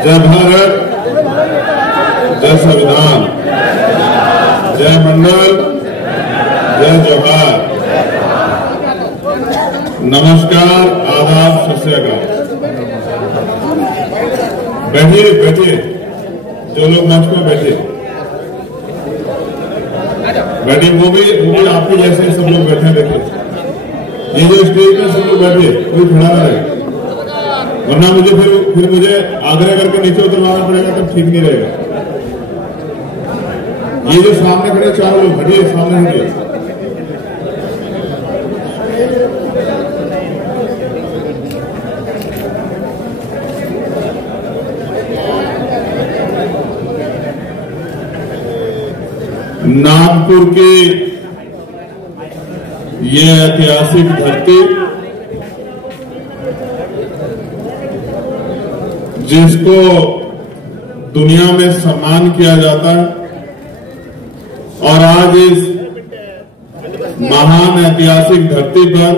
जय भारत, जय संविधान, जय मंडल, जय जोहार। नमस्कार, आदाब, सत श्री अकाल। बैठिए बैठिए, जो लोग मंच पर बैठे बैठिए, वो भी आपके जैसे सब लोग बैठे। देखो ये जो स्टेज पे सब लोग बैठे, कोई खड़ा ना रहे, वरना मुझे फिर मुझे आग्रह करके नीचे उतरवाना पड़ेगा, तब ठीक नहीं रहेगा। ये जो सामने खड़े चारों लोग, हटिए, सामने हटिए। नागपुर की ये ऐतिहासिक धरती, जिसको दुनिया में सम्मान किया जाता है, और आज इस महान ऐतिहासिक धरती पर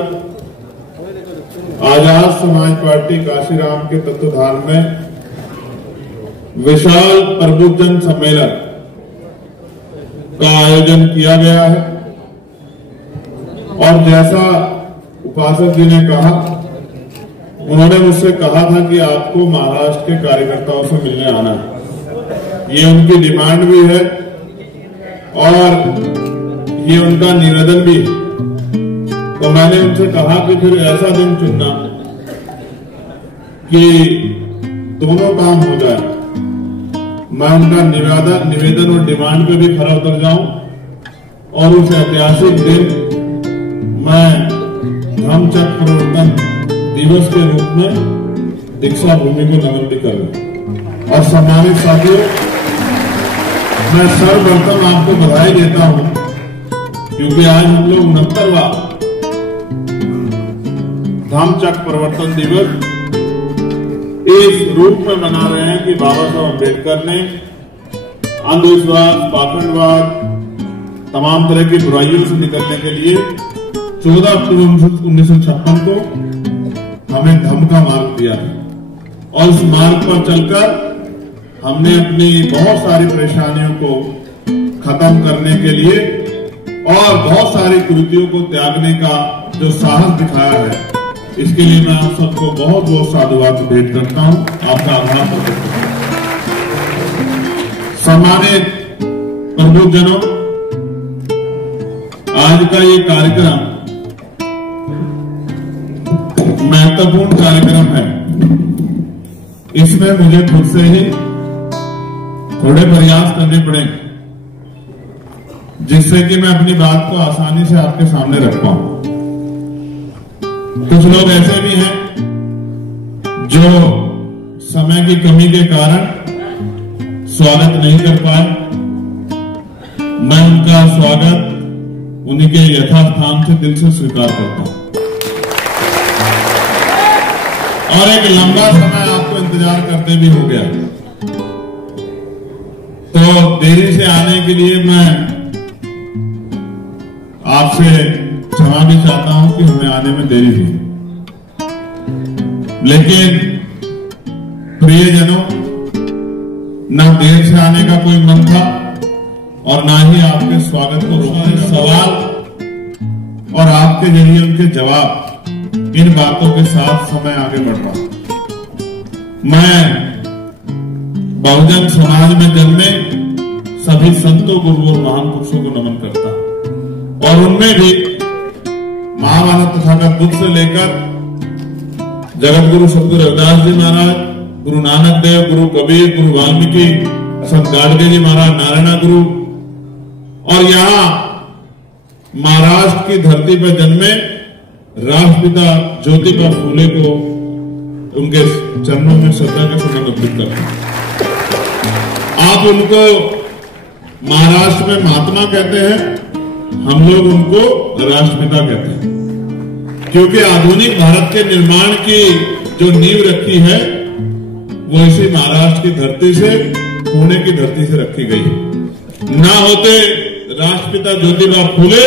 आजाद समाज पार्टी काशीराम के तत्वाधान में विशाल प्रबुद्धजन सम्मेलन का आयोजन किया गया है। और जैसा उपासक जी ने कहा, उन्होंने मुझसे कहा था कि आपको महाराष्ट्र के कार्यकर्ताओं से मिलने आना है। ये उनकी डिमांड भी है और ये उनका निवेदन भी है। तो मैंने उनसे कहा कि फिर ऐसा दिन चुनना कि दोनों काम हो जाए। मैं उनका निवेदन और डिमांड पे भी खरा उतर जाऊं, और उस ऐतिहासिक दिन मैं धम्मचक्र प्रवर्तन दिवस के रूप में दीक्षा भूमि को नमन भी करूं। और सम्मानित साथियों, मैं सर्वप्रथम आपको बधाई देता हूं, क्योंकि आज हम लोग 69वां धम्मचक्र प्रवर्तन दिवस इस रूप में मना रहे हैं कि बाबा साहब अम्बेडकर ने अंधविश्वास, पाखंडवाद, तमाम तरह की बुराइयों से निकलने के लिए 14 अक्टूबर 1956 को हमें धम्म का मार्ग दिया है। और उस मार्ग पर चलकर हमने अपनी बहुत सारी परेशानियों को खत्म करने के लिए और बहुत सारी कुरीतियों को त्यागने का जो साहस दिखाया है, इसके लिए मैं आप सबको बहुत बहुत साधुवाद भेंट करता हूं, आपका आभार प्रकट करता हूं। सम्मानित प्रबुद्धजनों, आज का ये कार्यक्रम महत्वपूर्ण कार्यक्रम है। इसमें मुझे खुद से ही थोड़े प्रयास करने पड़ेंगे, जिससे कि मैं अपनी बात को आसानी से आपके सामने रख पाऊं। कुछ लोग ऐसे भी हैं जो समय की कमी के कारण स्वागत नहीं कर पाए। मैं उनका स्वागत उन्हीं के यथास्थान से दिल से स्वीकार करता हूं। और एक लंबा समय आपको इंतजार करते भी हो गया, तो देरी से आने के लिए मैं आपसे क्षमा भी चाहता हूं कि हमें आने में देरी हुई। लेकिन प्रियजनों, ना देर से आने का कोई मन था और ना ही आपके स्वागत को रोकने सवाल और आपके जरिए उनके जवाब, इन बातों के साथ समय आगे बढ़ रहा हूं। मैं बहुजन समाज में जन्मे सभी संतों, गुरुओं और महान पुरुषों को नमन करता हूं, और उनमें भी महामानव तथागत बुद्ध से लेकर जगत गुरु सतगुरु रविदास जी महाराज, गुरु नानक देव, गुरु कबीर, गुरु वाल्मीकि, संत गाडगे जी महाराज, नारायण गुरु, और यहाँ महाराष्ट्र की धरती पर जन्मे राष्ट्रपिता ज्योतिबा फूले को उनके चरणों में श्रद्धा के सुमन अर्पित करते हैं। आप उनको महाराष्ट्र में महात्मा कहते हैं, हम लोग उनको राष्ट्रपिता कहते हैं, क्योंकि आधुनिक भारत के निर्माण की जो नींव रखी है वो इसी महाराष्ट्र की धरती से, पुणे की धरती से रखी गई है। ना होते राष्ट्रपिता ज्योतिबा फूले,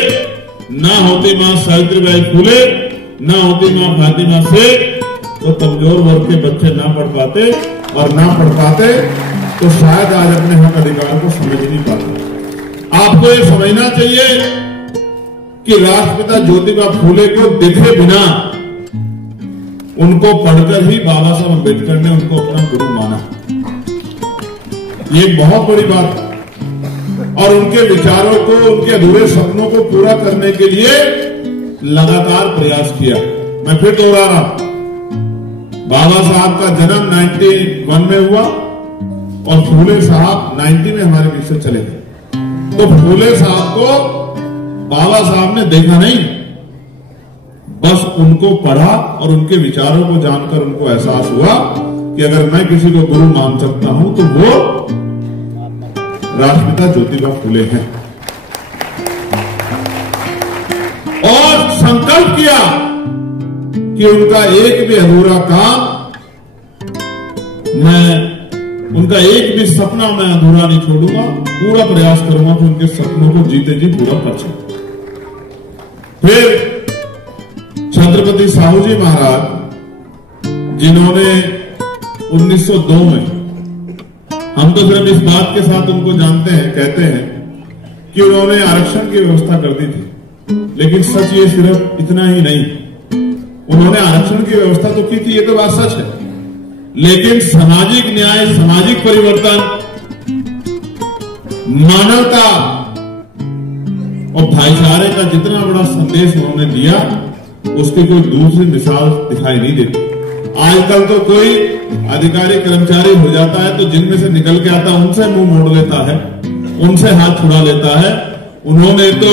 ना होती मां सावित्रीबाई फूले, ना होती मां फातिमा शेख, वो कमजोर वर्ग के बच्चे ना पढ़ पाते, और ना पढ़ पाते तो शायद आज अपने हक अधिकार को समझ नहीं पाते। आपको ये समझना चाहिए कि राष्ट्रपिता ज्योतिबा फूले को देखे बिना उनको पढ़कर ही बाबा साहब अम्बेडकर ने उनको अपना गुरु माना। ये एक बहुत बड़ी बात है। और उनके विचारों को, उनके अधूरे सपनों को पूरा करने के लिए लगातार प्रयास किया। मैं फिर दोहरा रहा हूं, बाबा साहब का जन्म 91 में हुआ और फूले साहब 90 में हमारे बीच से चले गए। तो फूले साहब को बाबा साहब ने देखा नहीं, बस उनको पढ़ा और उनके विचारों को जानकर उनको एहसास हुआ कि अगर मैं किसी को गुरु मान सकता हूं तो वो राष्ट्रपिता ज्योतिबा फूले हैं। और संकल्प किया कि उनका एक भी अधूरा काम, उनका एक भी सपना मैं अधूरा नहीं छोड़ूंगा, पूरा प्रयास करूंगा कि उनके सपनों को जीते जी पूरा कर सकूं। फिर छत्रपति साहू जी महाराज, जिन्होंने 1902 में, हम तो सिर्फ इस बात के साथ उनको जानते हैं, कहते हैं कि उन्होंने आरक्षण की व्यवस्था कर दी थी, लेकिन सच ये सिर्फ इतना ही नहीं, उन्होंने आरक्षण की व्यवस्था तो की थी, ये तो बात सच है, लेकिन सामाजिक न्याय, सामाजिक परिवर्तन, मानवता और भाईचारे का जितना बड़ा संदेश उन्होंने दिया, उसकी कोई दूसरी मिसाल दिखाई नहीं देती। आजकल तो कोई अधिकारी कर्मचारी हो जाता है तो जिनमें से निकल के आता है उनसे मुंह मोड़ लेता है, उनसे हाथ छुड़ा लेता है। उन्होंने तो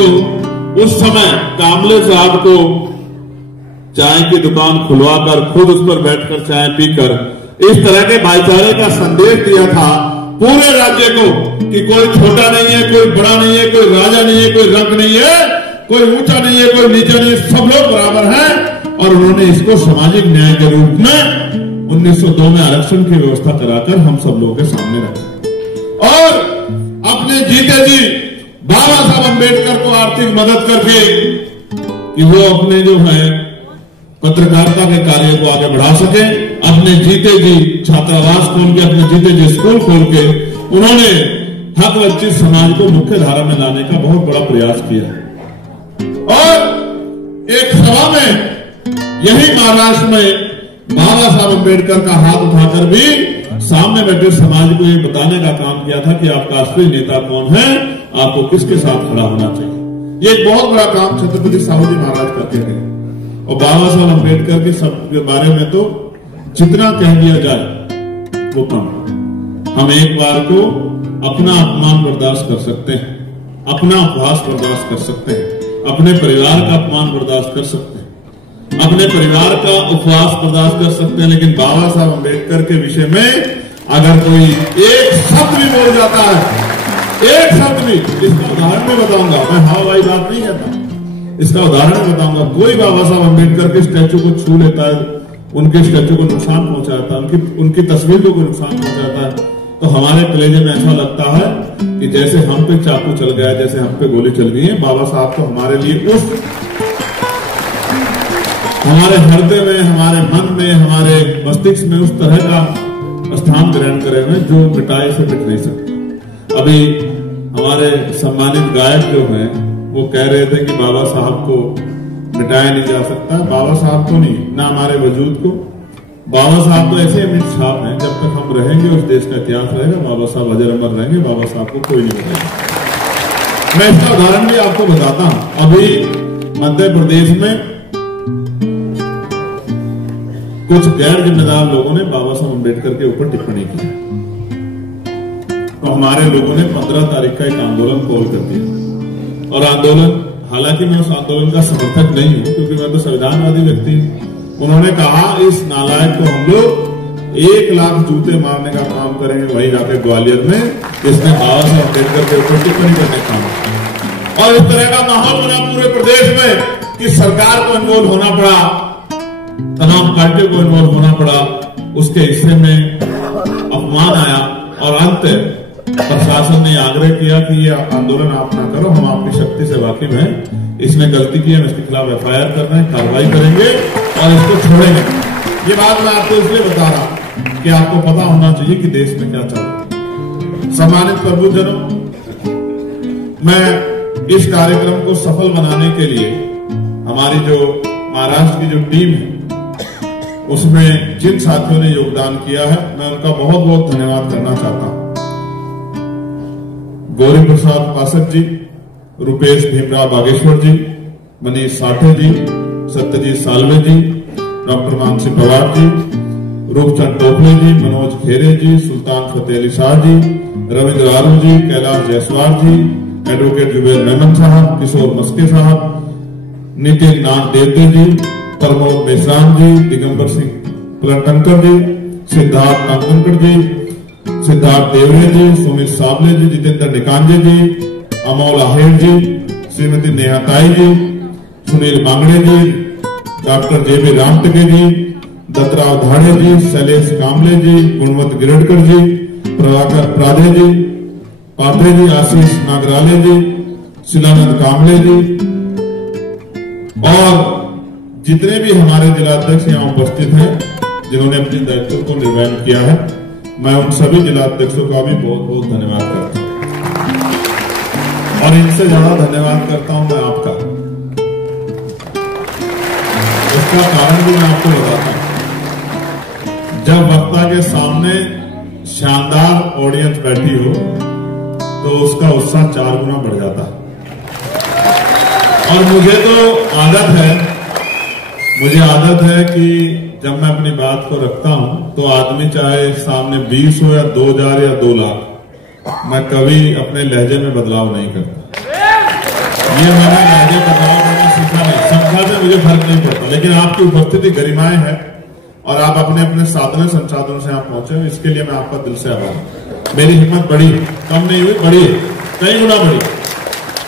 उस समय कामले साहब को चाय की दुकान खुलवाकर खुद उस पर बैठकर चाय पीकर इस तरह के भाईचारे का संदेश दिया था पूरे राज्य को कि कोई छोटा नहीं है, कोई बड़ा नहीं है, कोई राजा नहीं है, कोई रंग नहीं है, कोई ऊंचा नहीं है, कोई नीचा नहीं है, सब लोग बराबर हैं। और उन्होंने इसको सामाजिक न्याय के रूप में 1902 में आरक्षण की व्यवस्था कराकर हम सब लोगों के सामने रखा। और अपने जीते जी बाबा साहब अम्बेडकर को आर्थिक मदद करके कि वो अपने जो है पत्रकारिता के कार्य को आगे बढ़ा सके, अपने जीते जी छात्रावास खोल के, अपने जीते जी स्कूल खोल के उन्होंने हक वंचित समाज को मुख्य धारा में लाने का बहुत बड़ा प्रयास किया। और एक सभा में यही महाराष्ट्र में बाबा साहब अम्बेडकर का हाथ उठाकर भी सामने बैठे समाज को ये बताने का काम किया था कि आपका असली नेता कौन है, आपको किसके साथ खड़ा होना चाहिए। ये एक बहुत बड़ा काम छत्रपति साहू जी महाराज करते थे। और बाबा साहब अम्बेडकर के सब के बारे में तो जितना कह दिया जाए वो कम। हम एक बार को अपना अपमान बर्दाश्त कर सकते हैं, अपना उपहास बर्दाश्त कर सकते हैं, अपने परिवार का अपमान बर्दाश्त कर सकते हैं, अपने परिवार का उपवास बर्दाश्त कर सकते हैं, लेकिन बाबा साहब अम्बेडकर के विषय में अगर कोई एक शब्द भी बोल जाता है, एक शब्द भी, इसका उदाहरण में बताऊंगा, मैं हाँ भाई बात नहीं कहता, इसका उदाहरण में बताऊंगा। कोई बाबा साहब अम्बेडकर के स्टैचू को छू लेता है, उनके स्टैचू को नुकसान पहुंचाता है, उनकी तस्वीर को नुकसान पहुंचाता है, तो हमारे कलेजे में ऐसा लगता है कि जैसे हम पे चाकू चल गया, जैसे हम पे गोली चल गई है। बाबा साहब तो हमारे लिए उस हमारे हृदय में, हमारे मन में, हमारे मस्तिष्क में उस तरह का स्थान ग्रहण करे हुए जो मिटाए से मिट नहीं सकते। अभी हमारे सम्मानित गायक जो हैं वो कह रहे थे कि बाबा साहब को मिटाया नहीं जा सकता। बाबा साहब को नहीं, ना हमारे वजूद को। बाबा साहब तो ऐसे अमिट छाप हैं, जब तक हम रहेंगे उस देश का इतिहास रहेगा, बाबा साहब अजर अमर रहेंगे, बाबा साहब को कोई नहीं मिटाएगा। मैं इसका उदाहरण भी आपको बताता हूं। अभी मध्य प्रदेश में कुछ गैर जिम्मेदार लोगों ने बाबा साहब अम्बेडकर के ऊपर टिप्पणी की, तो हमारे लोगों ने 15 तारीख का एक आंदोलन कॉल कर दिया। और आंदोलन, हालांकि मैं उस आंदोलन का समर्थक नहीं हूं क्योंकि मैं तो संविधानवादी व्यक्ति हूं। उन्होंने कहा इस नालायक को हम लोग 1 लाख जूते मारने का काम करेंगे, वही जाके ग्वालियर में, जिसने बाबा साहब अम्बेडकर के ऊपर टिप्पणी करने का काम। और इस तरह का माहौल बना पूरे प्रदेश में कि सरकार को इन्वॉल्व होना पड़ा, तमाम पार्टियों को इन्वॉल्व होना पड़ा, उसके हिस्से में अपमान आया। और अंत प्रशासन ने आग्रह किया कि ये आंदोलन आप ना करो, हम आपकी शक्ति से वाकिफ हैं, इसने गलती की है, हम इसके खिलाफ FIR कर रहे हैं, कार्रवाई करेंगे और इसको छोड़ेंगे। ये बात मैं आपको इसलिए बता रहा कि आपको पता होना चाहिए कि देश में क्या चल रहा है। सम्मानित प्रभुजनों, मैं इस कार्यक्रम को सफल बनाने के लिए हमारी जो महाराष्ट्र की जो टीम है उसमें जिन साथियों ने योगदान किया है, मैं उनका बहुत बहुत धन्यवाद करना चाहता हूं। गौरी प्रसाद पासक जी, रुपेश भीमराव बागेश्वर जी, मनीष साठे जी, सत्यजीत सालवे जी, डॉक्टर मानसी पवार जी, रूपचंद टोपले जी, मनोज खेरे जी, सुल्तान फतेह अली शाह जी, रविंद्र आरू जी, कैलाश जायसवाल जी, एडवोकेट जुबेर मेमन साहब, किशोर मस्के साहब, नितिन नाथ देवते जी, प्रमोद मेश्राम जी, दिगंबर सिंह पलटनकर जी, सिद्धार्थ नामकंकर जी, सिद्धार्थ देवरे जी, सुमित साबले जी, जितेंद्र निकांजे जी, अमोल आहेर जी, श्रीमती नेहा ताई जी, सुनील मांगड़े जी, डॉक्टर जेबी रामटके जी, दत्तराव धाड़े जी, शैलेश कामले जी, गुणवंत गिरडकर जी, प्रभाकर प्राधे जी, पात्रे जी, आशीष नागराले जी, शिलानंद कामले जी और जितने भी हमारे जिलाध्यक्ष यहाँ उपस्थित हैं जिन्होंने अपने दायित्व को निर्वहन किया है, मैं उन सभी जिलाध्यक्षों का भी बहुत बहुत धन्यवाद करता हूं और इनसे ज्यादा धन्यवाद करता हूं मैं आपका। इसका कारण भी मैं आपको बताता हूं। जब वक्ता के सामने शानदार ऑडियंस बैठी हो तो उसका उत्साह 4 गुना बढ़ जाता है। और मुझे आदत है कि जब मैं अपनी बात को रखता हूं तो आदमी चाहे सामने 20 हो या 2000 या 2 लाख, मैं कभी अपने लहजे में बदलाव नहीं करता। ये मैंने लहजे बदलाव करना सीखा नहीं, संख्या से मुझे फर्क नहीं पड़ता, लेकिन आपकी उपस्थिति गरिमाएं है और आप अपने अपने साधनों संसाधनों से आप पहुंचे, इसके लिए मैं आपका दिल से आभार हूं। मेरी हिम्मत बढ़ी, कम नहीं हुई, बढ़ी, कई गुना बढ़ी।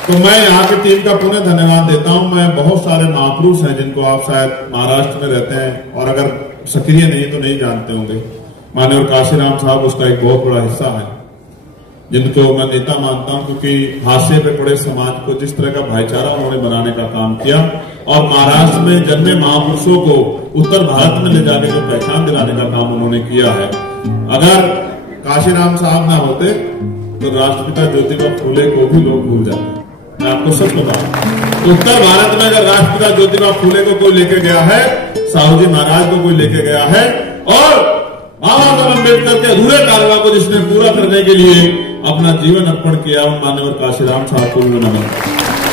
तो मैं यहाँ की टीम का पुनः धन्यवाद देता हूं। मैं बहुत सारे महापुरुष हैं जिनको आप शायद महाराष्ट्र में रहते हैं और अगर सक्रिय नहीं तो नहीं जानते होंगे। माननीय काशीराम साहब उसका एक बहुत बड़ा हिस्सा है, जिनको मैं नेता मानता हूं क्योंकि हाशिए पे पड़े समाज को जिस तरह का भाईचारा उन्होंने बनाने का काम किया और महाराष्ट्र में जन्मे महापुरुषों को उत्तर भारत में ले जाने को पहचान दिलाने का काम उन्होंने किया है। अगर काशीराम साहब ना होते तो राष्ट्रपिता ज्योतिबा फूले को भी लोग भूल जाते। मैं आपको सच बताऊं, उत्तर भारत में अगर राष्ट्रपिता ज्योतिबा फूले को कोई लेके गया है, साहू जी महाराज को कोई लेके गया है और बाबा साहब अम्बेडकर के अधूरे कार्य को जिसने पूरा करने के लिए अपना जीवन अर्पण किया, उन मान्यवर काशीराम साहब को भी नमन।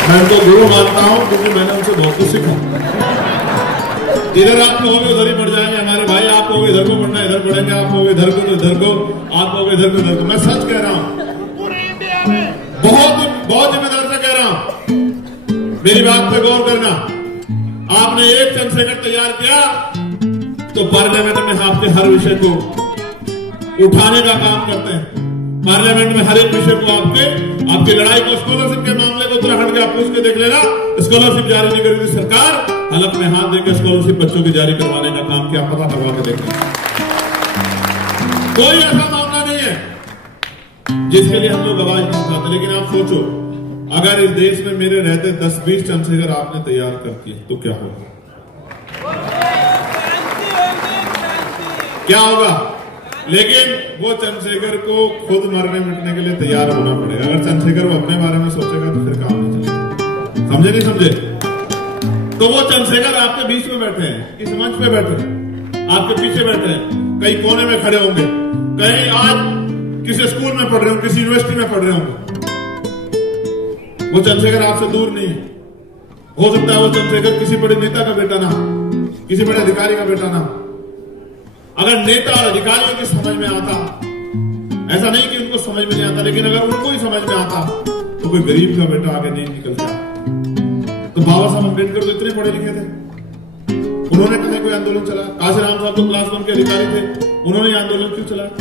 मैं उनको गुरु मानता हूं क्योंकि मैंने उनसे बहुत कुछ सीखा। इधर आप लोग उधर ही बढ़ जाएंगे हमारे भाई, आप लोग इधर को बढ़ना इधर बढ़ेंगे, आप लोग इधर को तो इधर को, आप लोग इधर को इधर को। मैं सच कह रहा हूं, बहुत जिम्मेदार से कह रहा हूं, मेरी बात पे गौर करना। आपने एक चंद्रशेखर तैयार किया तो पार्लियामेंट में आपके हर विषय को उठाने का काम करते हैं। पार्लियामेंट में हर एक विषय को आपकी लड़ाई को, स्कॉलरशिप के मामले को उत्तराखंड के आप पूछ के देख लेना, स्कॉलरशिप जारी नहीं करी थी सरकार, हलफ में हाथ देकर स्कॉलरशिप बच्चों की जारी करवाने का काम किया, पता करवा के देख लेना। कोई ऐसा मामला नहीं है जिसके लिए हम लोग आवाज नहीं उठाते। लेकिन आप सोचो, अगर इस देश में मेरे रहते 10-20 चंद्रशेखर आपने तैयार कर दिए तो क्या होगा? क्या होगा? लेकिन वो चंद्रशेखर को खुद मरने मिटने के लिए तैयार होना पड़ेगा। अगर चंद्रशेखर वो अपने बारे में सोचेगा तो फिर काम नहीं चलेगा। समझे नहीं समझे? तो वो चंद्रशेखर आपके बीच में बैठे हैं, इस मंच पे बैठे हैं, आपके पीछे बैठे हैं, कहीं कोने में खड़े होंगे, कहीं आज किसी स्कूल में पढ़ रहे होंगे, किसी यूनिवर्सिटी में पढ़ रहे होंगे। वो चंद्रशेखर आपसे दूर नहीं है। हो सकता है वो चंद्रशेखर किसी बड़े नेता का बेटा ना, किसी बड़े अधिकारी का बेटा ना। अगर नेता और अधिकारियों की समझ में आता, ऐसा नहीं कि उनको समझ में नहीं आता, लेकिन अगर उनको ही समझ में आता तो कोई गरीब का बेटा आगे नहीं निकलता। तो बाबा साहब अम्बेडकर तो इतने पढ़े लिखे थे, उन्होंने कहा कोई आंदोलन चला। काशीराम साहब तो क्लास 1 के अधिकारी थे, उन्होंने आंदोलन क्यों चलाया?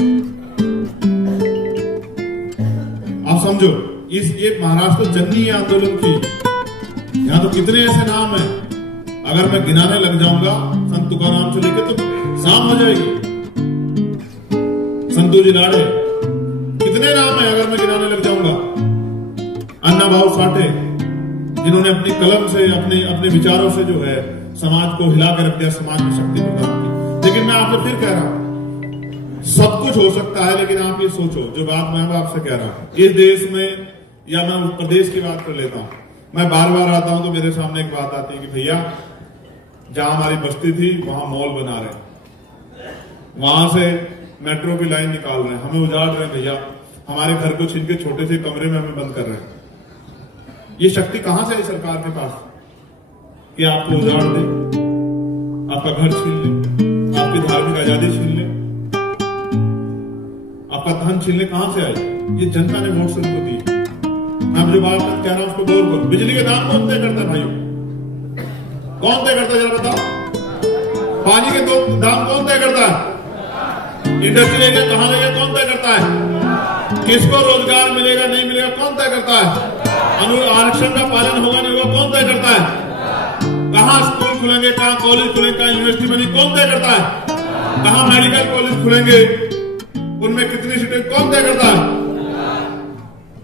आप समझो, ये महाराष्ट्र जननी है आंदोलन की। यहां तो कितने ऐसे नाम हैं, अगर मैं गिनाने लग जाऊंगा संत तुकाराम से लेकर तो शाम हो जाएगी। संतू जी लाड़े, कितने नाम है अगर मैं गिनाने लग जाऊंगा। अन्ना भाऊ साठे, जिन्होंने अपनी कलम से, अपने विचारों से जो है समाज को हिला कर रख दिया, समाज में शक्ति प्रदान की। लेकिन मैं आपसे फिर कह रहा हूं, सब कुछ हो सकता है, लेकिन आप ये सोचो, जो बात मैं आपसे कह रहा हूं, इस देश में, या मैं प्रदेश की बात कर लेता हूं, मैं बार बार आता हूं तो मेरे सामने एक बात आती है कि भैया जहां हमारी बस्ती थी वहां मॉल बना रहे हैं, वहां से मेट्रो की लाइन निकाल रहे हैं, हमें उजाड़ रहे हैं भैया, हमारे घर को छीन के छोटे से कमरे में हमें बंद कर रहे हैं। ये शक्ति कहां से है सरकार के पास कि आपको उजाड़ दे, आपका घर छीन ले, आपकी धार्मिक आजादी छीन ले, आपका धन छीन ले? कहां से आए? ये जनता ने वोट से उनको दी। मैं जो बात कह रहा हूं उसको गौर करो। बिजली के दाम कौन तय करता है भाइयों? कौन तय करता है जरा बताओ? पानी के दाम कौन तय करता है? इंडस्ट्री एरिया कहां लगेगा कौन तय करता है? किसको रोजगार मिलेगा नहीं मिलेगा कौन तय करता है? आरक्षण का पालन होगा नहीं होगा कौन तय करता है? कहां स्कूल खुलेंगे, कहां कॉलेज खुलेंगे, कहां यूनिवर्सिटी बनी कौन तय करता है? कहां मेडिकल कॉलेज खुलेंगे, उनमें कितनी सीटें कौन तय करता है?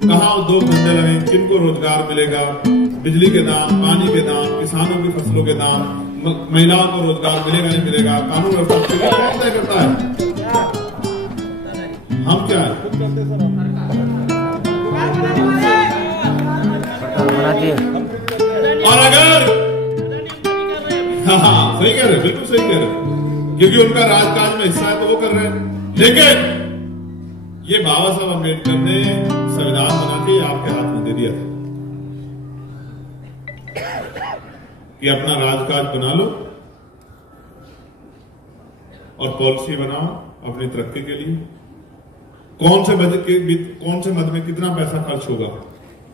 कहां उद्योग धंधे लगे, किनको रोजगार मिलेगा, बिजली के दाम, पानी के दाम, किसानों की फसलों के दाम, महिलाओं को रोजगार मिलेगा नहीं मिलेगा, कानून व्यवस्था कौन तय करता है? हम क्या है? और अगर हाँ सही कह रहे, बिल्कुल सही कह रहे, क्योंकि उनका राजकाज में हिस्सा है तो वो कर रहे हैं। लेकिन ये बाबा साहब अम्बेडकर ने संविधान बना के आपके हाथ में दे दिया था कि अपना राजकाज बना लो और पॉलिसी बनाओ अपनी तरक्की के लिए। कौन से मद में कितना पैसा खर्च होगा,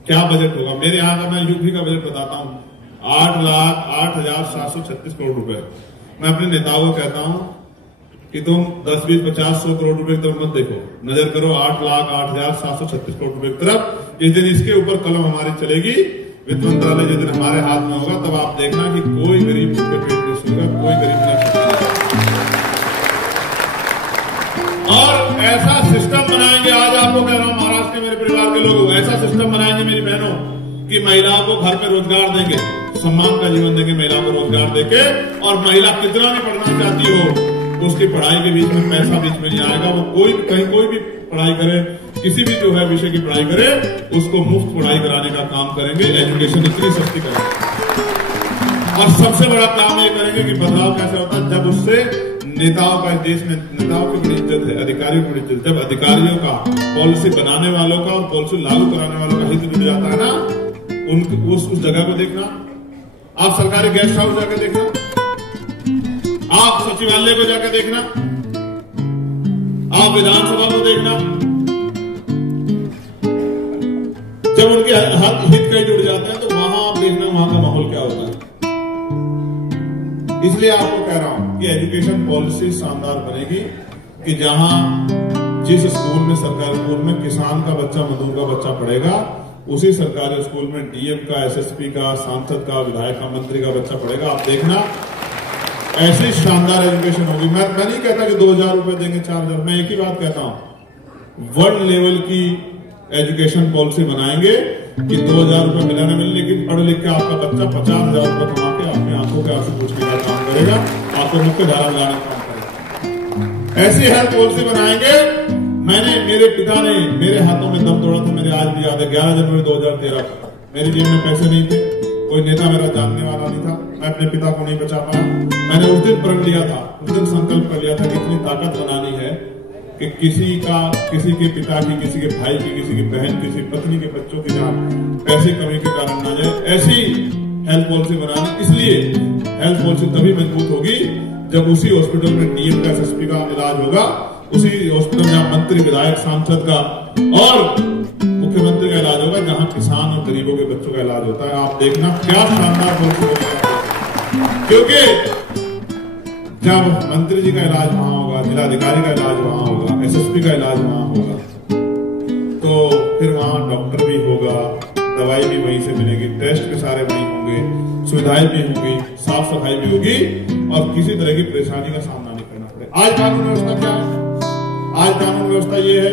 क्या बजट होगा? मेरे यहां का मैं यूपी का बजट बताता हूं, 8,08,736 करोड़ रुपए। मैं अपने नेताओं को कहता हूं कि तुम 10, 20, 50, 100 करोड़ रुपए की तरफ मत देखो, नजर करो 8,08,736 करोड़ रुपए की तरफ। जिस दिन इसके ऊपर कलम हमारी चलेगी, वित्त मंत्रालय जिस दिन हमारे हाथ में होगा, तब आप देखना कि कोई गरीब के पेट नहीं सोएगा, कोई गरीब नहीं। और ऐसा सिस्टम बनाएंगे, आज आपको कह रहा हूं महाराष्ट्र के मेरे परिवार के लोग, ऐसा सिस्टम बनाएंगे मेरी बहनों कि महिलाओं को घर पे रोजगार देंगे, सम्मान का जीवन देंगे महिलाओं को रोजगार देके, और महिला कितना भी पढ़ना चाहती हो उसकी पढ़ाई के बीच में पैसा बीच में नहीं आएगा। वो कोई भी पढ़ाई करे, किसी भी जो है विषय की पढ़ाई करे, उसको मुफ्त पढ़ाई कराने का काम करेंगे। एजुकेशन इतनी सस्ती करेंगे। और सबसे बड़ा काम ये करेंगे कि बदलाव कैसे होता है, जब उससे नेताओं का, देश में नेताओं की बड़ी इज्जत है, अधिकारियों की बड़ी इज्जत, जब अधिकारियों का, पॉलिसी बनाने वालों का और पॉलिसी लागू कराने वालों का हित जुड़ जाता है ना, उस जगह को देखना। आप सरकारी गेस्ट हाउस जाके देखना, आप सचिवालय को जाकर देखना, आप विधानसभा को देखना, जब उनके हित कहीं जुड़ जाते हैं तो वहां आप देखना वहां का माहौल क्या होता है। इसलिए आपको कह रहा हूं कि एजुकेशन पॉलिसी शानदार बनेगी कि जहां जिस स्कूल में, सरकारी स्कूल में किसान का बच्चा, मजदूर का बच्चा पढ़ेगा, उसी सरकारी स्कूल में डीएम का, एसएसपी का, सांसद का, विधायक का, मंत्री का बच्चा पढ़ेगा। आप देखना ऐसी शानदार एजुकेशन होगी। मैं नहीं कहता कि 2,000 रुपए देंगे, 4,000, मैं एक ही बात कहता हूं, वर्ल्ड लेवल की एजुकेशन पॉलिसी बनाएंगे कि 2,000 रुपए मिला ना मिले, लेकिन पढ़ लिख के आपका बच्चा 50,000 रुपए कमा के अपनी आंखों के आंसू पूछने का काम करेगा, आपको मुख्य धारा लाने का काम करेगा। ऐसी हेल्थ पॉलिसी बनाएंगे। मेरे पिता ने मेरे हाथों में दम तोड़ा था, मेरे आज भी याद है, 11 जनवरी 2013 को। मेरी जेब में पैसे नहीं थे, कोई नेता मेरा जानने वाला नहीं था, मैं अपने पिता को नहीं बचा पाया। मैंने उस दिन प्रण लिया था, उस दिन संकल्प कर लिया था कि इतनी ताकत बनानी है कि किसी के पिता की, किसी के भाई की, किसी की बहन, किसी पत्नी के बच्चों की जान पैसे कमी के कारण ना जाए। ऐसी हेल्थ पॉलिसी बनानी। इसलिए हेल्थ पॉलिसी तभी मजबूत होगी जब उसी हॉस्पिटल में डीएम का, एसएसपी का इलाज होगा, उसी हॉस्पिटल में मंत्री, विधायक, सांसद का और मुख्यमंत्री का इलाज होगा, जहां किसान और गरीबों के बच्चों का इलाज होता है। आप देखना क्या शानदार पॉलिसी होगी, क्योंकि जब मंत्री जी का इलाज वहां होगा, जिलाधिकारी का इलाज वहां होगा, एसएसपी का इलाज वहां होगा, तो फिर वहां डॉक्टर भी होगा, दवाई भी वहीं से मिलेगी, टेस्ट भी सारे वहीं होंगे, सुविधाएं भी होंगी, साफ सफाई भी होगी और किसी तरह की परेशानी का सामना नहीं करना पड़ेगा। आज कानून व्यवस्था क्या है? आज कानून व्यवस्था ये है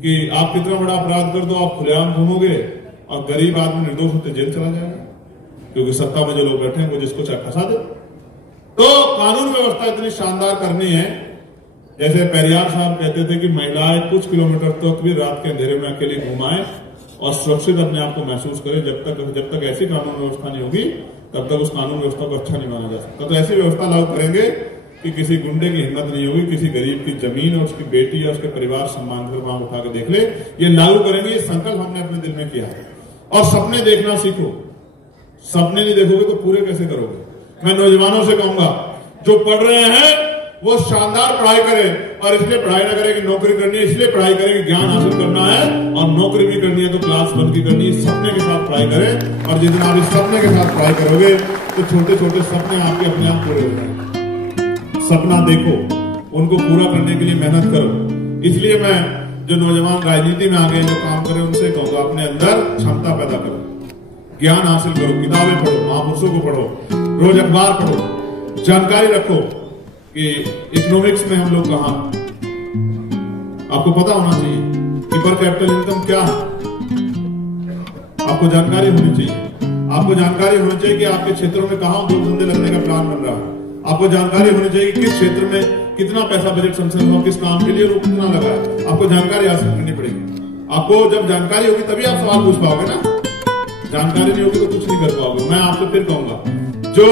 कि आप कितना बड़ा अपराध कर दो, आप खुलेआम घूमोगे और गरीब आदमी निर्दोष होते जेल चला जाएगा, क्योंकि सत्ता में जो लोग बैठे हैं वो जिसको चाहे फंसा दे। तो कानून व्यवस्था इतनी शानदार करनी है, जैसे पेरियार साहब कहते थे कि महिलाएं कुछ किलोमीटर तक भी रात के अंधेरे में अकेली घुमाएं और सुरक्षित अपने आप को महसूस करें। जब तक ऐसी कानून व्यवस्था नहीं होगी तब तक उस कानून व्यवस्था को अच्छा नहीं माना जा सकता। तो ऐसी व्यवस्था लागू करेंगे कि किसी गुंडे की हिम्मत नहीं होगी किसी गरीब की जमीन और उसकी बेटी या उसके परिवार सम्मान कर वहां उठा के देख ले। ये लागू करेंगे, ये संकल्प हमने अपने दिल में किया है। और सपने देखना सीखो, सपने नहीं देखोगे तो पूरे कैसे करोगे। मैं नौजवानों से कहूंगा जो पढ़ रहे हैं वो शानदार पढ़ाई करें, और इसलिए पढ़ाई ना करें कि नौकरी करनी है, इसलिए पढ़ाई करें कि ज्ञान हासिल करना है, और नौकरी भी करनी है तो क्लास 1 की करनी है। सपने के साथ पढ़ाई करें, और जितना आप इस सपने के साथ पढ़ाई करोगे तो छोटे छोटे सपने आपके अपने आप पूरे हो जाएंगे। सपना देखो, उनको पूरा करने के लिए मेहनत करो। इसलिए मैं जो नौजवान राजनीति में आ गए जो काम करें उनसे कहूंगा अपने अंदर क्षमता पैदा करो, ज्ञान हासिल करो, किताबें पढ़ो, महापुरुषों को पढ़ो, रोज अखबार पढ़ो, जानकारी रखो कि इकोनॉमिक्स में हम लोग कहां। आपको पता होना चाहिए कि पर कैपिटल इनकम क्या है, आपको जानकारी होनी चाहिए। आपको जानकारी होनी चाहिए कि आपके क्षेत्रों में कहां उद्योग धंधे लगने का प्लान बन रहा है। आपको जानकारी होनी चाहिए कि किस क्षेत्र में कितना पैसा बजट संशोधन हुआ, किस काम के लिए वो कितना लगा है। आपको जानकारी हासिल करनी पड़ेगी। आपको जब जानकारी होगी तभी आप सवाल पूछ पाओगे ना, जानकारी नहीं होगी तो कुछ नहीं कर पाओगे। मैं आपसे फिर कहूंगा जो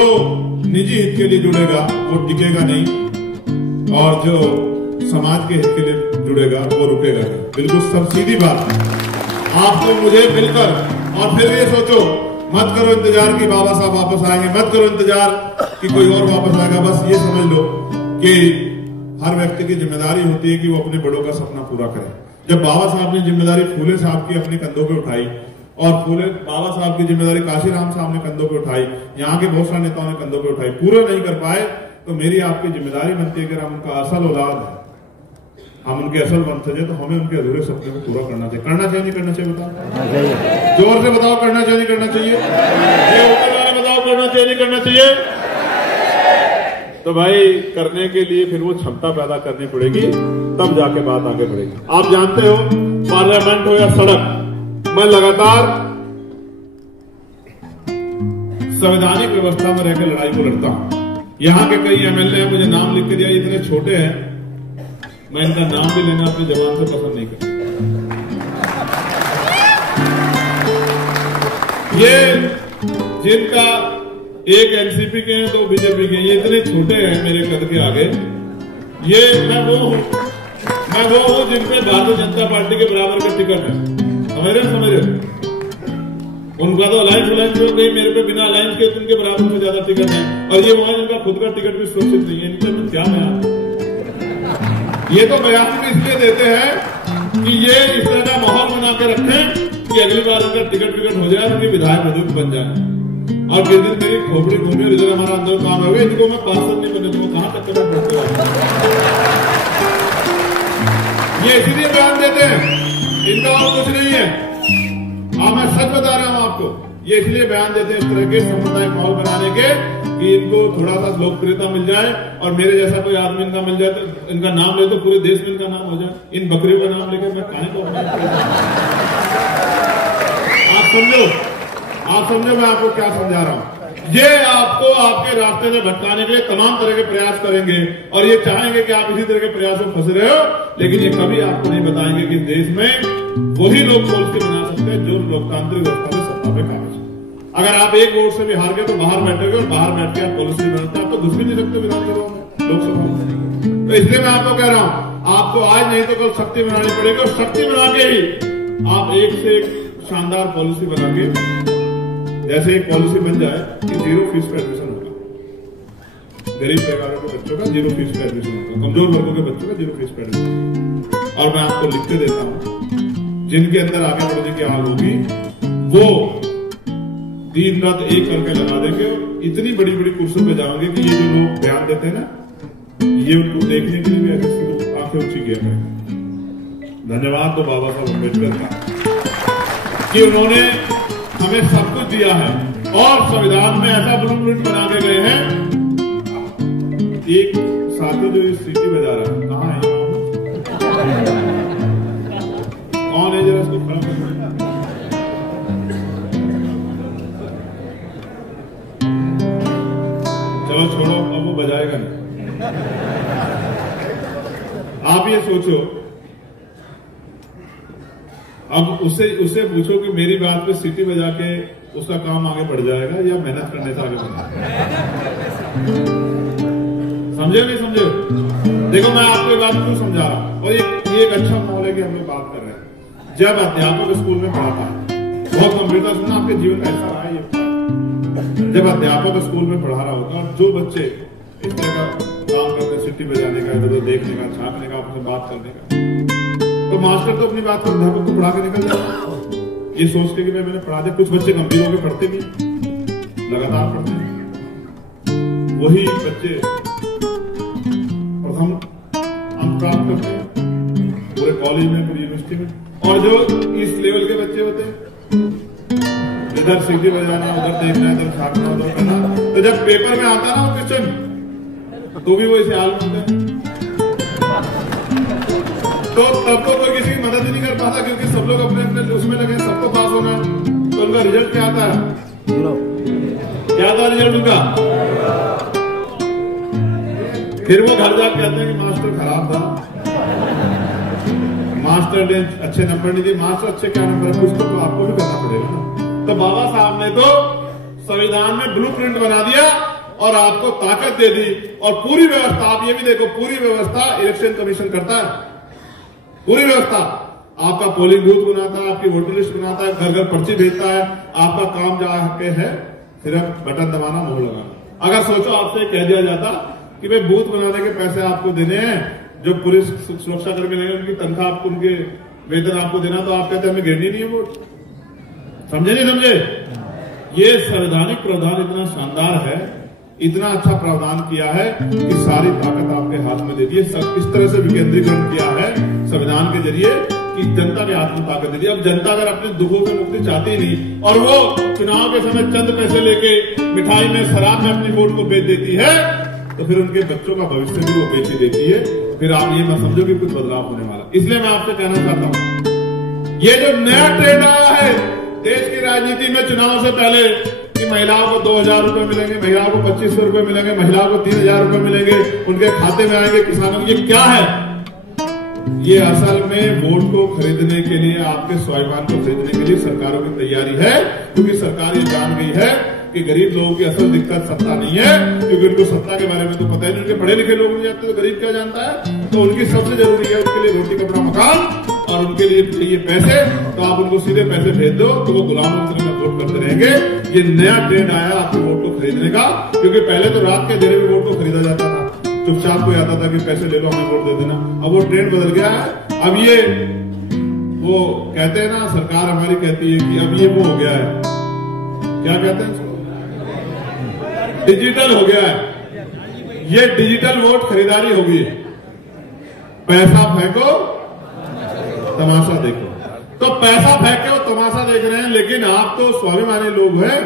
निजी हित के लिए जुड़ेगा वो टिकेगा नहीं, और जो समाज के हित के लिए जुड़ेगा वो रुकेगा नहीं। बिल्कुल सब सीधी बात है। आपको मुझे मिलकर, और फिर ये सोचो मत करो इंतजार कि बाबा साहब वापस आएंगे, मत करो इंतजार कि कोई और वापस आएगा। बस ये समझ लो कि हर व्यक्ति की जिम्मेदारी होती है कि वो अपने बड़ों का सपना पूरा करे। जब बाबा साहब ने जिम्मेदारी फूले साहब की अपने कंधों पे उठाई, और फूले बाबा साहब की जिम्मेदारी काशीराम साहब ने कंधों पे उठाई, यहाँ के बहुत सारे नेताओं ने कंधों पे उठाई, पूरा नहीं कर पाए, तो मेरी आपकी जिम्मेदारी बनती है कि हम उनका असल औलाद है, हम उनके असल वंशज है, तो हमें उनके अधूरे सपने को पूरा करना चाहिए। करना चाहिए नहीं करना चाहिए बताओ, जोर से बताओ, करना चाहिए नहीं करना चाहिए, ये ऊपर वाले बताओ करना चाहिए नहीं करना चाहिए। तो भाई करने के लिए फिर वो क्षमता पैदा करनी पड़ेगी, तब जाके बात आगे बढ़ेगी। आप जानते हो पार्लियामेंट हो या सड़क, मैं लगातार संवैधानिक व्यवस्था में रहकर लड़ाई को लड़ता हूं। यहां के कई एमएलए हैं, मुझे नाम लिख के दिया, इतने छोटे हैं, मैं इनका नाम भी लेना अपनी जबान से पसंद नहीं करता। ये जिनका एक एनसीपी के हैं, दो बीजेपी के हैं, ये इतने छोटे हैं मेरे कद के आगे। ये मैं वो हूं जिनपे भारतीय जनता पार्टी के बराबर का टिकट है। समझ रहे उनका तो अलायंस हो गई, मेरे पे बिना अलायंस के उनके बराबर से ज्यादा टिकट है, और ये वहां जिनका खुद का टिकट भी सुरक्षित नहीं है। इनके में क्या बयान, ये तो बयान भी इसलिए देते हैं कि ये इस तरह का माहौल बना के रखें कि अगली बार उनका टिकट हो जाए, उनकी विधायक पद बन जाए। और जिस दिन मेरी खोपड़ी घूमी और इधर हमारा अंदर काम हो गया, इनको मैं पार्षद नहीं बनने दूंगा, कहां तक कदम बढ़ते हैं। ये इसीलिए बयान देते हैं, इनका और कुछ नहीं है। मैं सच बता रहा हूं आपको, ये इसलिए बयान देते हैं इस तरह के सामुदायिक माहौल बनाने के कि इनको थोड़ा सा लोकप्रियता मिल जाए, और मेरे जैसा कोई आदमी इनका मिल जाए तो इनका नाम ले तो पूरे देश में इनका नाम हो जाए। इन बकरियों का नाम लेकर मैं कहां को आप समझो मैं आपको क्या समझा रहा हूं। ये आपको आपके रास्ते से भटकाने के लिए तमाम तरह के प्रयास करेंगे, और ये चाहेंगे कि आप इसी तरह के प्रयासों में फंसे रहे हो, लेकिन ये कभी आपको नहीं बताएंगे कि देश में वही लोग पॉलिसी बना सकते हैं जो लोकतांत्रिक व्यवस्था में सत्ता पे काबिज। अगर आप एक वोट से भी हार गए तो बाहर बैठोगे, और बाहर बैठ के आप पॉलिसी बनाते हैं, आप तो घुस भी नहीं सकते विधानसभा में, लोकसभा में। तो इसलिए मैं आपको कह रहा हूं, आपको आज नहीं तो कल शक्ति बनानी पड़ेगी, और शक्ति बना के ही आप एक से एक शानदार पॉलिसी बना के, जैसे एक पॉलिसी बन जाए कि 0 फीस पे एडमिशन होगा, गरीब परिवारों के बच्चों का 0 फीस पे एडमिशन होगा, कमजोर वर्गों के बच्चों का 0 फीस पे एडमिशन। और मैं आपको लिख के देता हूं, जिनके अंदर आगे बढ़ने की आग होगी वो दिन रात एक करके लगा देंगे, और इतनी बड़ी बड़ी कुर्सियों पे जाओगे कि ये जो लोग बयान देते हैं ना, ये उनको देखने के लिए भी ऐसे आंखें ऊंची किया करेंगे। धन्यवाद तो बाबा साहब अम्बेडकर का कि उन्होंने हमें सब कुछ दिया है, और संविधान में ऐसा ब्लूप्रिंट बना के गए हैं। एक साथी जो इस सीटी बजा रहा है, कहाँ है कौन है, जरा इसको खड़ा कर। चलो छोड़ो, अब वो बजाएगा नहीं। आप ये सोचो, अब उससे पूछो कि मेरी बात पे सीटी बजा के उसका काम आगे बढ़ जाएगा या मेहनत करने से आगे बढ़ेगा? समझे नहीं समझे? देखो मैं आपको ये बात क्यों समझा रहा हूं, और ये एक अच्छा माहौल है कि हम लोग बात कर रहे हैं। जब अध्यापक स्कूल में पढ़ाता है, बहुत गंभीरता से ना, आपके जीवन का ऐसा रहा है ये, जब अध्यापक स्कूल में पढ़ा रहा होता है और जो बच्चे इस तरह का काम करते, सिटी बजाने का, इधर देखने का, झांकने का, आपसे बात करने का, तो मास्टर तो अपनी बात को अध्यापक को पढ़ा के निकल जाता ये सोच के कि मैंने पढ़ा दिया। कुछ बच्चे गंभीर होकर पढ़ते भी, लगातार पढ़ते हैं, वही बच्चे प्रथम अंक प्राप्त करते हैं पूरे कॉलेज में, पूरी यूनिवर्सिटी में। और जो इस लेवल के बच्चे होते हैं, इधर सीटी बजाना, उधर देखना, इधर झांकना, उधर करना, तो जब पेपर में आता ना वो क्वेश्चन, तो भी वो इसे हाल में होते हैं। तो तब तो कोई किसी की मदद ही नहीं कर पाता, क्योंकि सब लोग अपने अपने उसमें लगे, सबको पास होना है। तो उनका रिजल्ट क्या आता है? क्या था रिजल्ट उनका? फिर वो घर जाकर कहते हैं कि मास्टर खराब था, मास्टर ने अच्छे नंबर नहीं दिए। मास्टर अच्छे क्या नंबर है, कुछ तो आपको भी करना पड़ेगा। तो बाबा साहब ने तो संविधान में ब्लूप्रिंट बना दिया और आपको ताकत दे दी, और पूरी व्यवस्था, आप ये भी देखो, पूरी व्यवस्था इलेक्शन कमीशन करता है। पूरी व्यवस्था, आपका पोलिंग बूथ बनाता है, आपकी वोटर लिस्ट बनाता है, घर घर पर्ची भेजता है। आपका काम जाके है सिर्फ बटन दबाना, मोहर लगाना। अगर सोचो आपसे कह दिया जाता कि भाई बूथ बनाने के पैसे आपको देने हैं, जो पुलिस सुरक्षा कर्मी लेंगे उनकी तनख्वाह आपको, उनके वेतन आपको देना, तो आप कहते हैं हमें गिरनी नहीं है वोट। समझे नहीं समझे? ये संवैधानिक प्रावधान इतना शानदार है, इतना अच्छा प्रावधान किया है कि सारी ताकत आपके हाथ में दे दी है। इस तरह से विकेंद्रीकरण किया है संविधान के जरिए कि जनता ने हाथ में ताकत दे दी। अब जनता अगर अपने दुखों से मुक्ति चाहती ही नहीं, और वो चुनाव के समय चंद पैसे लेके मिठाई में, शराब में अपनी वोट को बेच देती है, तो फिर उनके बच्चों का भविष्य भी वो बेची देती है। फिर आप ये मत समझो कि कुछ बदलाव होने वाला। इसलिए मैं आपसे कहना चाहता हूं, ये जो नया ट्रेंड आया है देश की राजनीति में चुनाव से पहले कि महिलाओं को 2,000 रुपए मिलेंगे, महिलाओं को 2,500 रुपए मिलेंगे, महिलाओं को 3,000 रुपए मिलेंगे, उनके खाते में आएंगे किसानों को, ये क्या है? ये असल में वोट को खरीदने के लिए, आपके स्वाभिमान को खरीदने के लिए सरकारों की तैयारी है। क्योंकि सरकार ये जान गई है कि गरीब लोगों की असल दिक्कत सत्ता नहीं है, क्योंकि उनको सत्ता के बारे में तो पता ही नहीं। उनके पढ़े लिखे लोग नहीं जानते तो गरीब क्या जानता है? तो उनकी सबसे जरूरी है उसके लिए रोटी, कपड़ा, मकान, और उनके लिए चाहिए पैसे। तो आप उनको सीधे पैसे भेज दो तो वो गुलामों की तरह वोट करते रहेंगे। ये नया ट्रेंड आया आपके वोट को खरीदने का, क्योंकि पहले तो रात के अंधेरे में वोट को खरीदा जाता था, चुपचाप कोई आता था कि पैसे ले लो हमें वोट दे देना। अब वो ट्रेंड बदल गया है। अब ये वो कहते हैं ना, सरकार हमारी कहती है कि अब ये वो हो गया है, क्या कहते हैं, डिजिटल हो गया है। ये डिजिटल वोट खरीदारी होगी। पैसा फेंको, तमाशा देखो। तो पैसा फेंक के वो तमाशा देख रहे हैं, लेकिन आप तो स्वाभिमानी लोग हैं।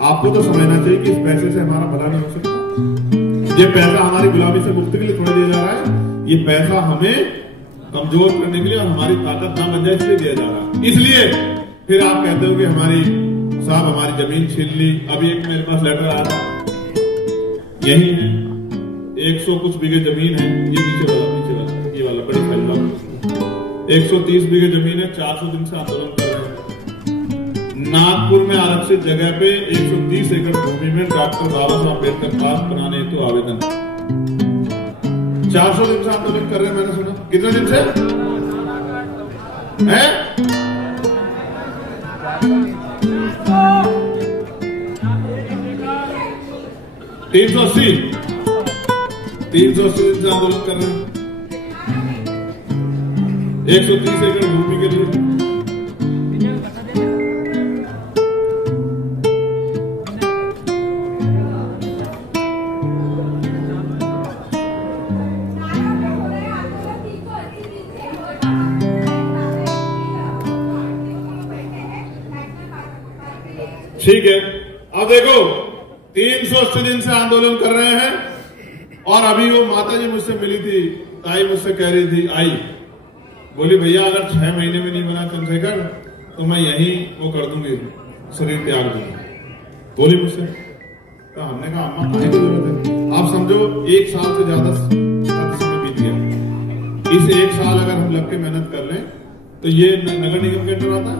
आपको तो समझना चाहिए कि इस पैसे से हमारा भला नहीं हो सकता। ये पैसा हमारी गुलामी से मुक्ति के लिए थोड़ा दिया जा रहा है। ये पैसा हमें कमजोर करने के लिए और हमारी ताकत ना बन जाए इसलिए दिया जा रहा है। इसलिए फिर आप कहते हो कि हमारी साहब हमारी जमीन छीन ली। अभी एक मेरे पास लेटर आया था, यही है 100 कुछ बीघे जमीन है, ये नीचे वाला ये वाला बड़ी फाइल 130 बीघे जमीन है, 400 दिन से आंदोलन कर रहे हैं। नागपुर में आरक्षित जगह पे 130 एकड़ भूमि में डॉक्टर बाबा साहब अम्बेडकर पार्क बनाने हेतु आवेदन। 400 दिन से आंदोलन कर रहे हैं, मैंने सुना। कितने दिन से है? 380 दिन से आंदोलन कर रहे हैं 130 एकड़ भूमि के लिए। ठीक है, अब देखो 380 दिन से आंदोलन कर रहे हैं, और अभी वो माता जी मुझसे मिली थी, ताई मुझसे कह रही थी, आई बोली भैया अगर 6 महीने में नहीं बना चंद्रशेखर तो मैं यही वो कर दूंगी, शरीर त्याग दूंगी। बोली मुझसे, तो हमने कहा अम्मा काहे की जरूरत है, आप समझो 1 साल से ज्यादा समय बीत गया। इस 1 साल अगर हम लग के मेहनत कर लें तो ये नगर निगम के अंदर आता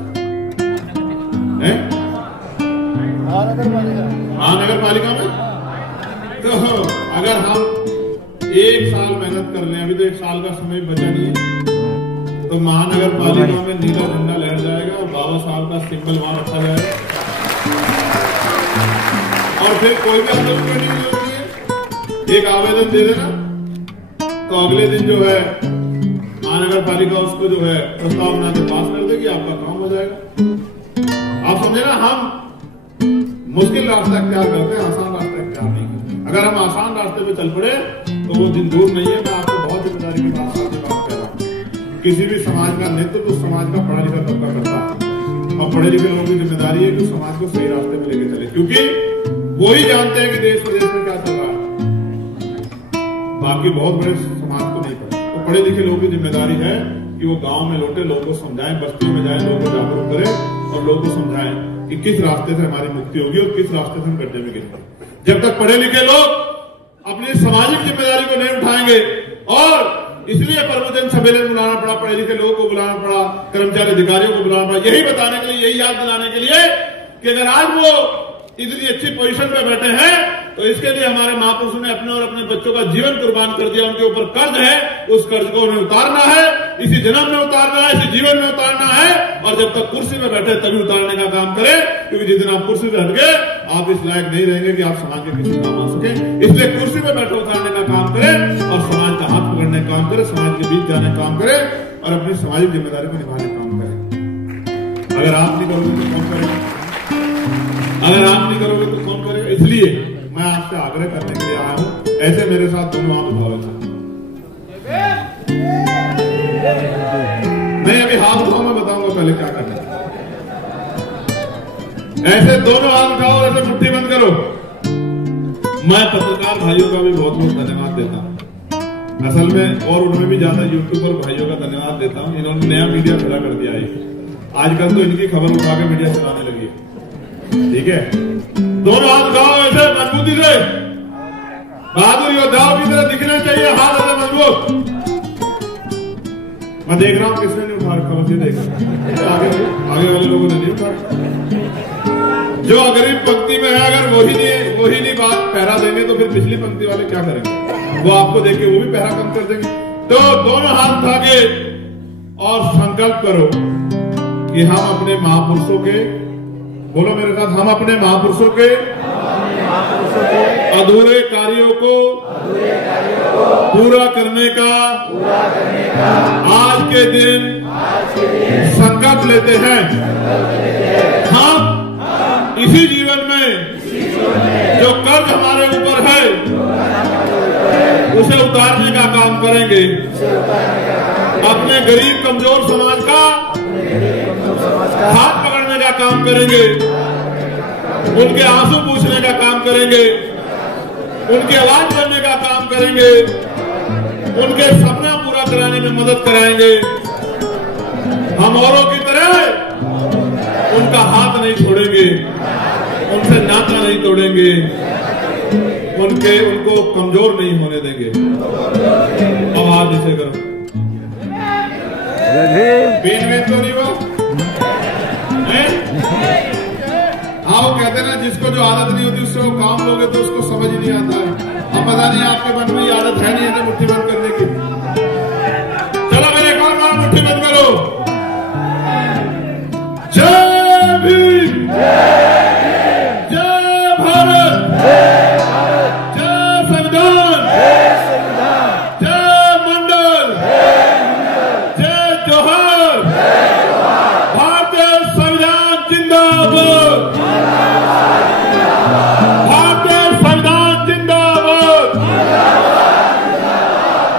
है महानगर पालिका में। तो अगर हम 1 साल मेहनत कर लें, अभी तो 1 साल का समय बचा नहीं है, तो महानगर पालिका में नीला झंडा लहर जाएगा और बाबा साहब का सिंबल वहां रखा जाएगा और फिर कोई भी आंदोलन करने की जरूरत नहीं है। एक आवेदन दे देना तो अगले दिन जो है महानगर पालिका उसको जो है प्रस्ताव बना के पास कर देगी, आपका काम हो जाएगा। आप समझे ना, हम मुश्किल रास्ता इख्तियार करते हैं, आसान रास्ता इख्तियार नहीं करते। अगर हम आसान रास्ते पे चल पड़े तो वो दिन दूर नहीं है। मैं आपको बहुत जिम्मेदारी की बात कह रहा हूँ। किसी भी समाज का नेतृत्व तो समाज का पढ़ा लिखा तबका करता है और पढ़े लिखे लोगों की जिम्मेदारी है कि समाज को सही रास्ते पे लेके चले, क्योंकि वो ही जानते हैं कि देश प्रदेश में क्या चल रहा है। बाकी बहुत बड़े समाज को नहीं पता। तो पढ़े लिखे लोगों की जिम्मेदारी है कि वो गांव में लौटे, लोगों को समझाएं, बस्तियों में जाएं, लोगों को जागरूक करें और लोगों को समझाएं कि किस रास्ते से हमारी मुक्ति होगी और किस रास्ते से हम गड्ढे में गिरेंगे। जब तक पढ़े लिखे लोग अपनी सामाजिक जिम्मेदारी को नहीं उठाएंगे, और इसलिए प्रबोधन सम्मेलन बुलाना पड़ा, पढ़े लिखे लोगों को बुलाना पड़ा, कर्मचारी अधिकारियों को बुलाना पड़ा, यही बताने के लिए, यही याद दिलाने के लिए कि अगर आज वो इतनी अच्छी पोजीशन पे बैठे हैं तो इसके लिए हमारे महापुरुषों ने अपने और अपने बच्चों का जीवन कुर्बान कर दिया। उनके ऊपर कर्ज है, उस कर्ज को उन्हें उतारना है, इसी जन्म में उतारना है, इसी जीवन में उतारना है, और जब तक कुर्सी में बैठे तभी उतारने का काम करें, क्योंकि जिस दिन आप कुर्सी से हट गए आप इस लायक नहीं रहेंगे कि आप समाज के किसी काम आ सके। इसलिए कुर्सी में बैठे उतारने का काम करें और समाज का हाथ पकड़ने का काम करें, समाज के बीच जाने का काम करें और अपनी सामाजिक जिम्मेदारी को निभाने का काम करें। अगर आप नहीं करोगे तो कौन करेगा? अगर आप नहीं करोगे तो कौन करेगा? इसलिए मैं आपसे आग्रह करने के लिए आया हूं, ऐसे मेरे साथ दोनों हाथ उठाओ। नहीं, अभी हाथ उठाओ, मैं बताऊंगा पहले क्या करना है। ऐसे दोनों हाथ उठाओ, ऐसे मुट्ठी बंद करो। मैं पत्रकार भाइयों का भी बहुत बहुत धन्यवाद देता हूं। असल में और उनमें भी ज्यादा यूट्यूबर भाइयों का धन्यवाद देता हूं। इन्होंने नया मीडिया खड़ा कर दिया है। आजकल तो इनकी खबर उठा के मीडिया चलाने लगी है। ठीक है, दोनों हाथ उठाओ ऐसे मजबूती से, बहादुर योद्धाओं की तरह दिखना चाहिए, हाथ ऐसे मजबूत। मैं देख रहा हूं किसने नहीं उठा रखा, मुझे देख आगे वाले लोगों ने नहीं उठा रखा। जो गरीब पंक्ति में है, अगर वही नहीं बात पहरा देंगे तो फिर पिछली पंक्ति वाले क्या करेंगे? वो आपको देख के वो भी पहरा कम कर देंगे। तो दोनों हाथ उठा के और संकल्प करो कि हम अपने महापुरुषों के, बोलो मेरे साथ, हम अपने महापुरुषों के अधूरे कार्यों को पूरा करने का आज के दिन संकल्प लेते हैं। हम इसी जीवन में जो कर्ज हमारे ऊपर है उसे उतारने का काम करेंगे। अपने गरीब कमजोर समाज का हाथ पकड़ने का काम करेंगे, उनके आंसू पूछने का काम करेंगे, उनकी आवाज करने का काम करेंगे, उनके सपना पूरा कराने में मदद कराएंगे। हम औरों की तरह उनका हाथ नहीं छोड़ेंगे, उनसे नाता नहीं तोड़ेंगे, उनको कमजोर नहीं होने देंगे। आवाज इसे करो, पेन तो नहीं हुआ? हाँ, वो कहते ना जिसको जो आदत नहीं होती उससे वो काम लोगे तो उसको समझ ही नहीं आता है। अब पता नहीं आपके मन में ये आदत है नहीं है मुट्ठी बंद करने की। चलो मेरे एक और बार मुट्ठी बंद करो। जय भीम, जय भारत, जय संविधान, जय मंडल, जय जोहर, भारतीय संविधान जिंदाबाद, भारतीय संविधान जिंदाबाद,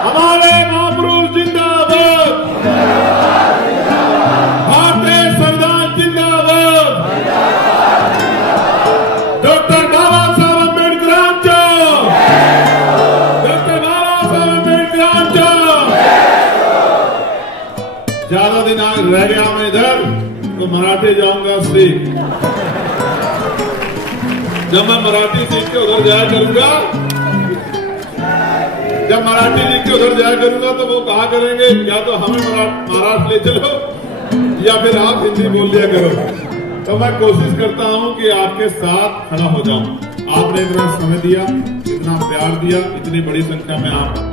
हमारे महापुरुष जिंदाबाद, भारतीय संविधान जिंदाबाद, डॉक्टर बाबा साहब अम्बेडकर, डॉक्टर बाबा साहब अम्बेडकर। ज्यादा दिन आज रह गया मैं इधर तो मराठे जाऊंगा श्री। जब मैं मराठी सीख के उधर जाया करूंगा, जब मराठी सीख के उधर जाया करूंगा तो वो कहा करेंगे या तो हमें महाराष्ट्र ले चलो या फिर आप हिंदी बोल लिया करो। तो मैं कोशिश करता हूं कि आपके साथ खड़ा हो जाऊं। आपने इतना समय दिया, इतना प्यार दिया, इतनी बड़ी संख्या में आप